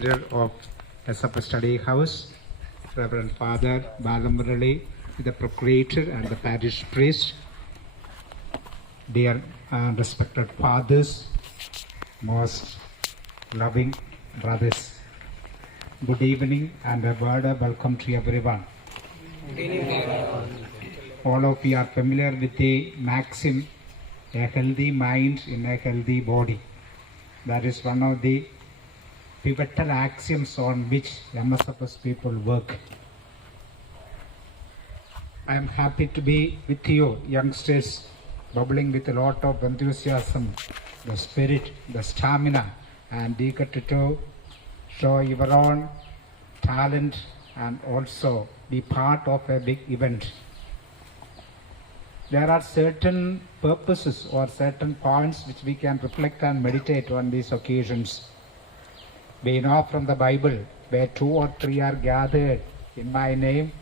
leader of SFS Study House, Reverend Father Balamurali, the procurator and the parish priest, dear and respected fathers, most loving brothers. Good evening and a word of welcome to everyone. All of you are familiar with the maxim, a healthy mind in a healthy body. That is one of the pivotal axioms on which MSFS people work. I am happy to be with you, youngsters, bubbling with a lot of enthusiasm, the spirit, the stamina, and eager to show your own talent and also be part of a big event. There are certain purposes or certain points which we can reflect and meditate on these occasions. We know from the Bible, where 2 or 3 are gathered in my name,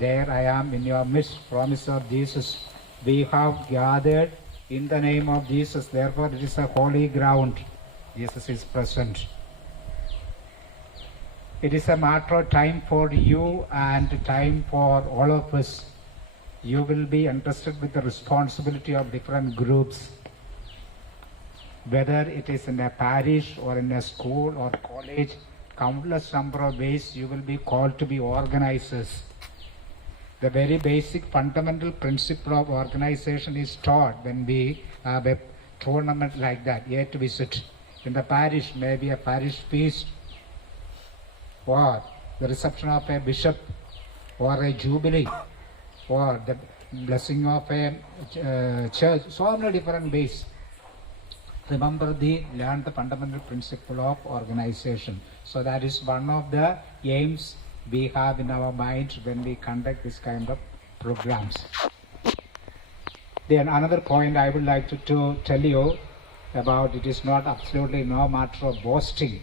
there I am in your midst, promise of Jesus. We have gathered in the name of Jesus, therefore it is a holy ground. Jesus is present. It is a matter of time for you and time for all of us. You will be entrusted with the responsibility of different groups. Whether it is in a parish or in a school or college, countless number of ways you will be called to be organizers. The very basic fundamental principle of organization is taught when we have a tournament like that, yet to visit. In the parish, maybe a parish feast, or the reception of a bishop, or a jubilee, or the blessing of a church, so many different ways. Remember, learn the fundamental principle of organization. So that is one of the aims we have in our mind when we conduct this kind of programs. Then another point I would like to tell you about, it is not absolutely no matter of boasting.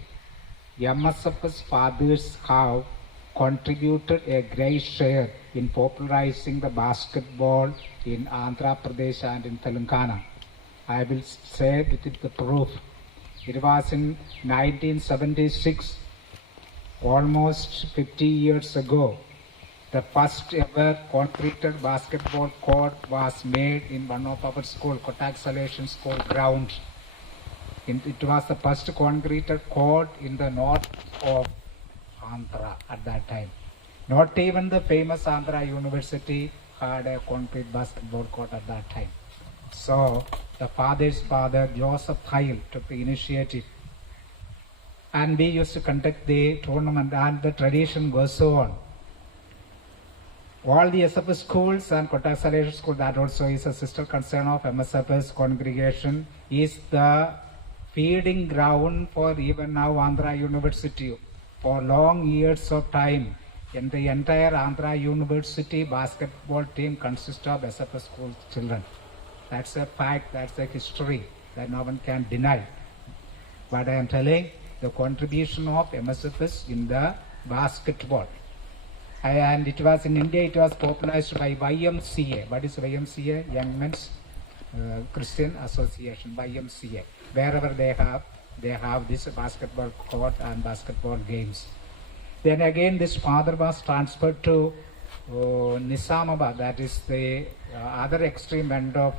MSFS fathers have contributed a great share in popularizing the basketball in Andhra Pradesh and in Telangana. I will say with it the proof. It was in 1976, almost 50 years ago, the first ever concreted basketball court was made in one of our school, Kotak Salvation School ground. It was the first concreted court in the north of Andhra at that time. Not even the famous Andhra University had a concrete basketball court at that time. So the father's father, Joseph Heil, took the initiative. And we used to conduct the tournament, and the tradition goes on. All the SFS schools and Kotak Salvation School, that also is a sister concern of MSFS congregation, is the feeding ground for even now Andhra University. For long years of time, in the entire Andhra University basketball team consists of SFS school children. That's a fact, that's a history that no one can deny. But I am telling the contribution of MSFS in the basketball. And it was in India, it was popularized by YMCA. What is YMCA? Young Men's Christian Association, YMCA. Wherever they have this basketball court and basketball games. Then again, this father was transferred to Nizamabad, that is the other extreme end of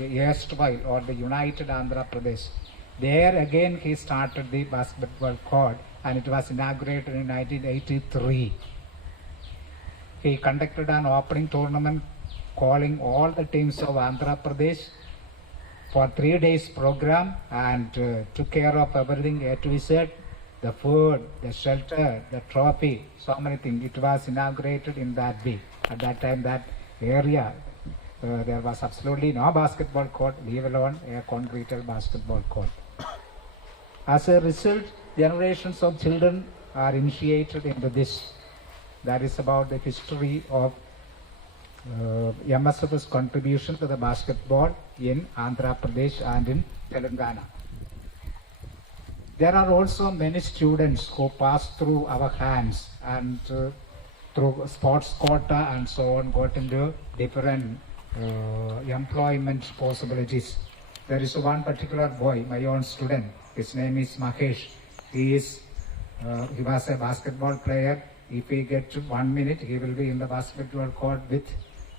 erstwhile or the United Andhra Pradesh. There again he started the basketball court, and it was inaugurated in 1983. He conducted an opening tournament calling all the teams of Andhra Pradesh for 3 days program, and took care of everything A to Z, the food, the shelter, the trophy, so many things. It was inaugurated in that way. At that time, that area, there was absolutely no basketball court, leave alone a concreted basketball court. As a result, generations of children are initiated into this. That is about the history of MSF's contribution to the basketball in Andhra Pradesh and in Telangana. There are also many students who pass through our hands and through sports quota and so on, got into different employment possibilities. There is one particular boy, my own student, his name is Mahesh. He is He was a basketball player. If he gets 1 minute, he will be in the basketball court with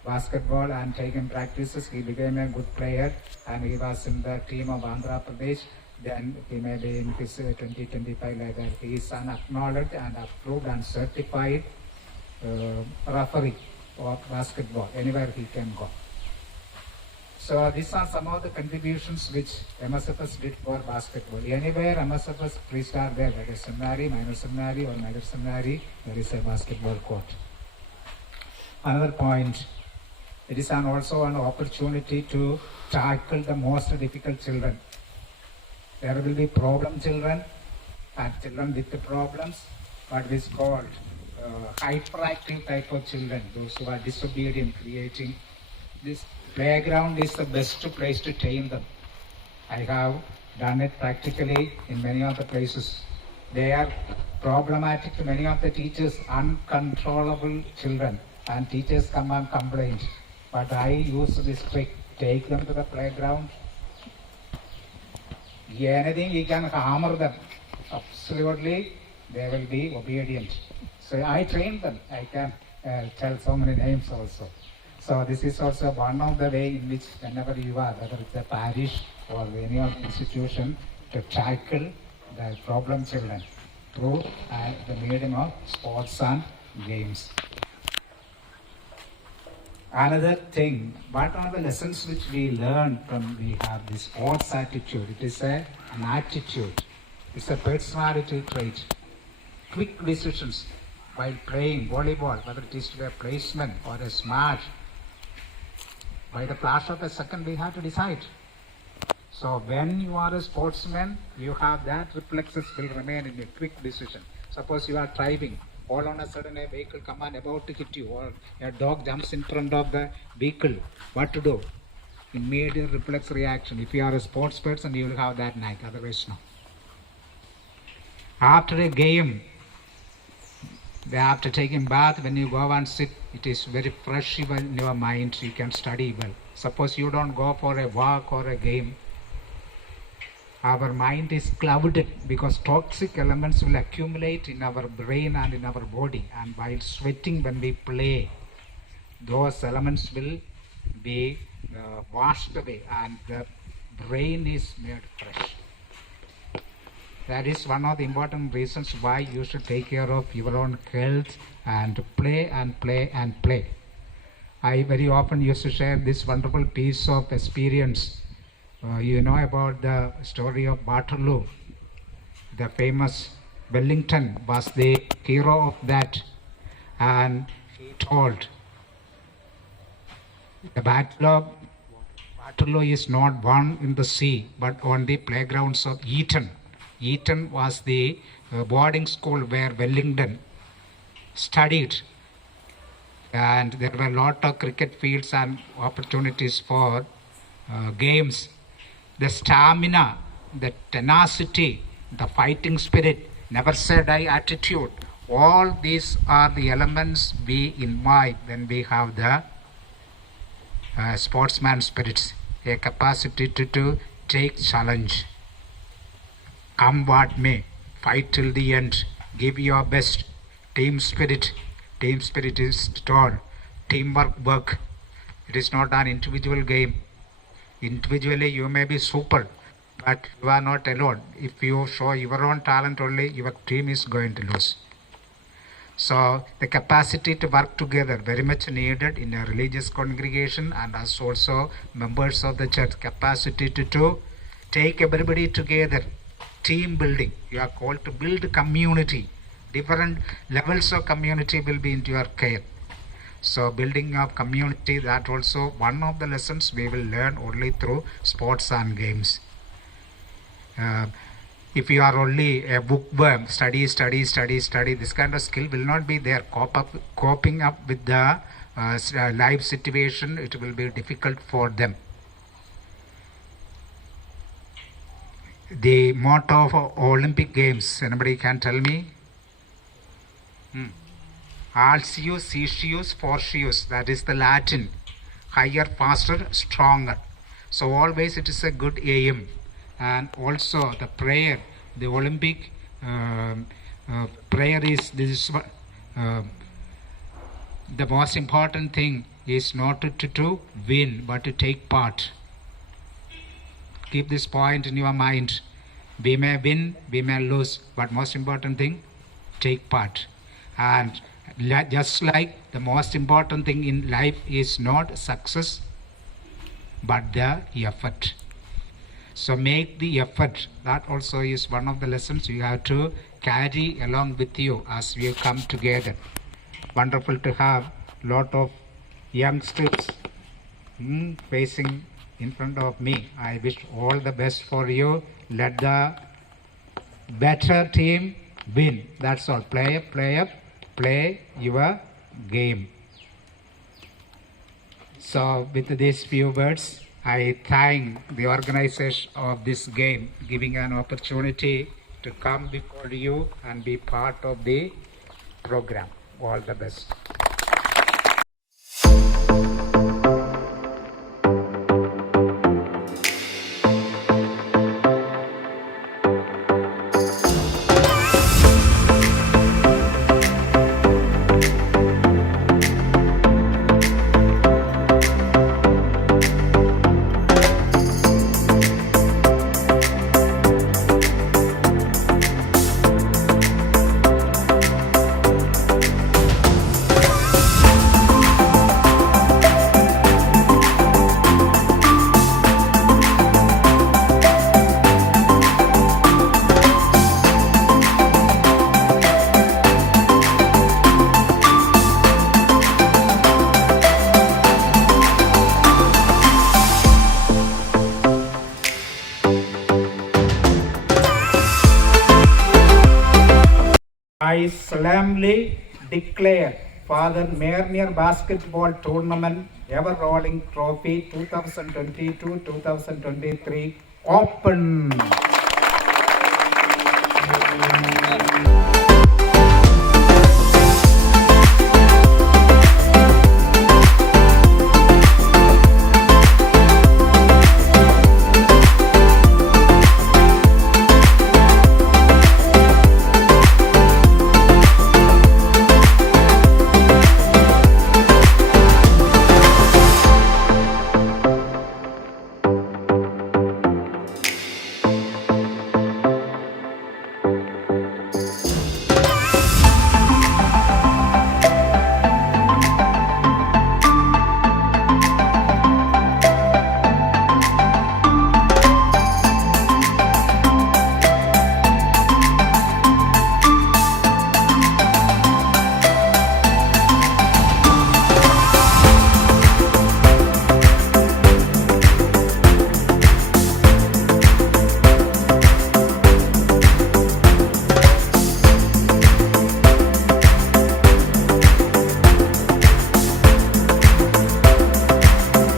basketball and taking practices. He became a good player and he was in the team of Andhra Pradesh. Then he may be in his 2025 like that. He is an acknowledged and approved and certified referee of basketball. Anywhere he can go. So these are some of the contributions which MSFS did for basketball. Anywhere MSFS pre-start there, whether seminary, minor seminary or major seminary, there is a basketball court. Another point, it is also an opportunity to tackle the most difficult children. There will be problem children and children with the problems, but it is called hyperactive type of children, those who are disobedient, creating this. Playground is the best place to train them. I have done it practically in many of the places. They are problematic to many of the teachers, uncontrollable children, and teachers come and complain. But I use this trick, take them to the playground. Anything you can hammer them, absolutely they will be obedient. So I train them. I can tell so many names also. So this is also one of the way in which whenever you are, whether it's a parish or any other institution, to tackle the problem children through the medium of sports and games. Another thing, what are the lessons which we learn from we have this sports attitude? It is an attitude. It's a personality trait. Quick decisions while playing volleyball, whether it is to a placement or a smash. By the flash of a second, we have to decide. So when you are a sportsman, you have that reflexes will remain in a quick decision. Suppose you are driving, all on a sudden a vehicle come and about to hit you, or a dog jumps in front of the vehicle. What to do? Immediate reflex reaction. If you are a sports person, you will have that knack, otherwise no. After a game, after taking bath, when you go and sit, it is very fresh in your mind. You can study well. Suppose you don't go for a walk or a game, our mind is clouded because toxic elements will accumulate in our brain and in our body. And while sweating, when we play, those elements will be washed away and the brain is made fresh. That is one of the important reasons why you should take care of your own health and play and play and play. I very often used to share this wonderful piece of experience. You know about the story of Waterloo. The famous Wellington was the hero of that, and he told the battle of Waterloo is not won in the sea but on the playgrounds of Eton. Eton was the boarding school where Wellington studied, and there were a lot of cricket fields and opportunities for games. The stamina, the tenacity, the fighting spirit, never say die attitude, all these are the elements we imbibe when we have the sportsman spirits, a capacity to take challenge. Come what may, fight till the end, give your best. Team spirit is tall. Teamwork work. It is not an individual game. Individually you may be super, but you are not alone. If you show your own talent only, your team is going to lose. So the capacity to work together very much needed in a religious congregation and as also members of the church. Capacity to take everybody together. Team building. You are called to build community. Different levels of community will be into your care. So building of community, that also one of the lessons we will learn only through sports and games. If you are only a bookworm, study, this kind of skill will not be there. Coping up with the life situation, it will be difficult for them. The motto of Olympic Games, anybody can tell me? Alcius, Cesius, Fortius, that is the Latin. Higher, faster, stronger. So always it is a good aim. And also the prayer, the Olympic prayer is this. The most important thing is not to win, but to take part. Keep this point in your mind. We may win, we may lose, but most important thing, take part. And just like the most important thing in life is not success, but the effort. So make the effort. That also is one of the lessons you have to carry along with you as we come together. Wonderful to have lot of youngsters facing in front of me. I wish all the best for you. Let the better team win. That's all. Play your game. So with these few words, I thank the organizers of this game giving an opportunity to come before you and be part of the program. All the best. I solemnly declare Father Mermier Basketball Tournament Ever Rolling Trophy 2022-2023 open.